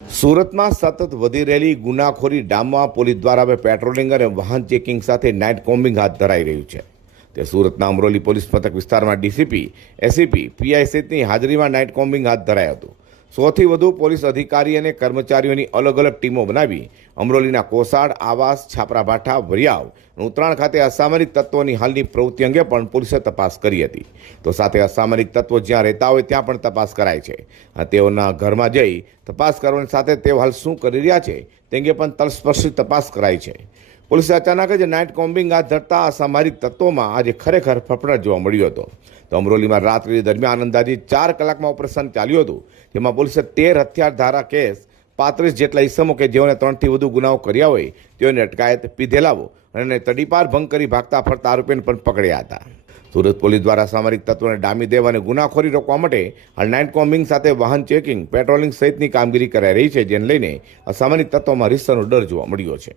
સુરતમાં સતત વધી રહેલી ગુનાખોરી ડામમાં પોલીસ દ્વારા હવે પેટ્રોલિંગ અને વાહન ચેકિંગ સાથે નાઇટ કોમ્બિંગ હાથ ધરાઈ રહ્યું છે। તે સુરતના અમરોલી પોલીસ મથક વિસ્તારમાં ડીસીપી, એસીપી, પીઆઈ સહિતની હાજરીમાં નાઇટ કોમ્બિંગ હાથ ધરાયું હતું। 100થી વધુ પોલીસ અધિકારી અને કર્મચારીઓની અલગ અલગ ટીમો બનાવી અમરોલીના કોસાડ, આવાસ, છાપરાભાઠા, વરિયાવ અને ઉત્તરાણ ખાતે અસામરિક તત્વોની હાલની પ્રવૃત્તિ અંગે પણ પોલીસે તપાસ કરી હતી। તો સાથે અસામરિક તત્વો જ્યાં રહેતા હોય ત્યાં પણ તપાસ કરાય છે અને તેઓના ઘરમાં જઈ તપાસ કરવાની સાથે તેઓ હાલ શું કરી રહ્યા છે તે અંગે પણ તલસ્પર્શી તપાસ કરાઈ છે। પોલીસે અચાનક જ નાઇટ કોમ્બિંગ હાથ ધરતા અસામરિક તત્વોમાં આજે ખરેખર ફફડાટ જોવા મળ્યો હતો। તો અમરોલીમાં રાત્રિ દરમિયાન અંદાજિત 4 કલાકમાં ઓપરેશન ચાલ્યું હતું, જેમાં પોલીસે 13 હથિયાર ધારા કેસ, 35 જેટલા ઇસમો કે જેઓને 3થી વધુ ગુનાઓ કર્યા હોય તેઓની અટકાયત, પીધેલાવો અને તડીપાર ભંગ કરી ભાગતા ફરતા આરોપીને પણ પકડ્યા હતા। સુરત પોલીસ દ્વારા અસામરિક તત્વોને ડામી દેવા અને ગુનાખોરી રોકવા માટે હાલ નાઇટ કોમ્બિંગ સાથે વાહન ચેકિંગ, પેટ્રોલિંગ સહિતની કામગીરી કરાઈ રહી છે, જેને લઈને અસામરિક તત્વોમાં રીસનો ડર જોવા મળ્યો છે।